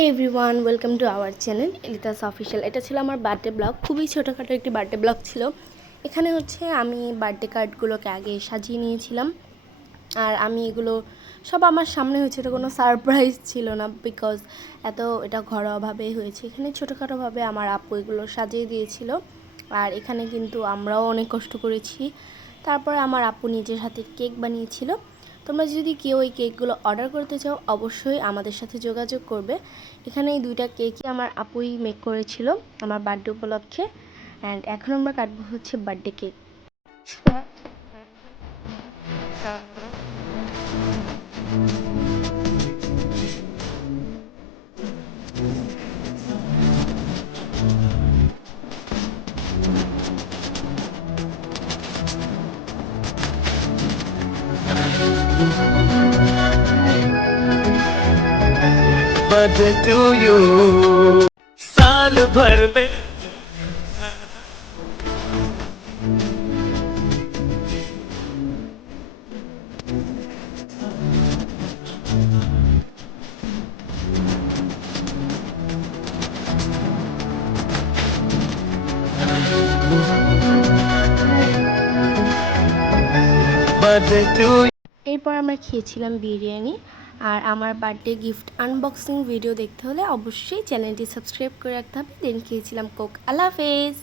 Hey everyone, welcome to our channel Elitas official. এটা ছিল আমার বার্থডে ব্লগ, খুবই ছোটোখাটো একটি বার্থডে ব্লগ ছিল। এখানে আমি বার্থডে কার্ডগুলোকে আগে সাজিয়ে নিয়েছিলাম, আর আমি এগুলো সব আমার সামনে হয়েছে, এটা কোনো সারপ্রাইজ ছিল না, বিকজ এটা ঘরোয়াভাবে হয়েছে। এখানে ছোটোখাটোভাবে আমার আপু এগুলো সাজিয়ে দিয়েছিল, আর এখানে কিন্তু আমরাও অনেক কষ্ট করেছি। তারপরে আমার আপু নিজের হাতে কেক বানিয়েছিল। তোমরা যদি কেউ এই কেকগুলো অর্ডার করতে চাও অবশ্যই আমাদের সাথে যোগাযোগ করবে। এখানে এই দুইটা কেকই আমার আপুই মেক করেছিল আমার বার্থডে উপলক্ষে। অ্যান্ড এখন আমরা কাটবো birthday cake. birthday to you साल भर में birthday to you। এরপর আমরা খেয়েছিলাম বিরিয়ানি। আর আমার বার্থডে গিফট আনবক্সিং ভিডিও দেখতে হলে অবশ্যই চ্যানেলটি সাবস্ক্রাইব করে রাখতে হবে। দেন খেয়েছিলাম কোক। আল্লাহ হাফেজ।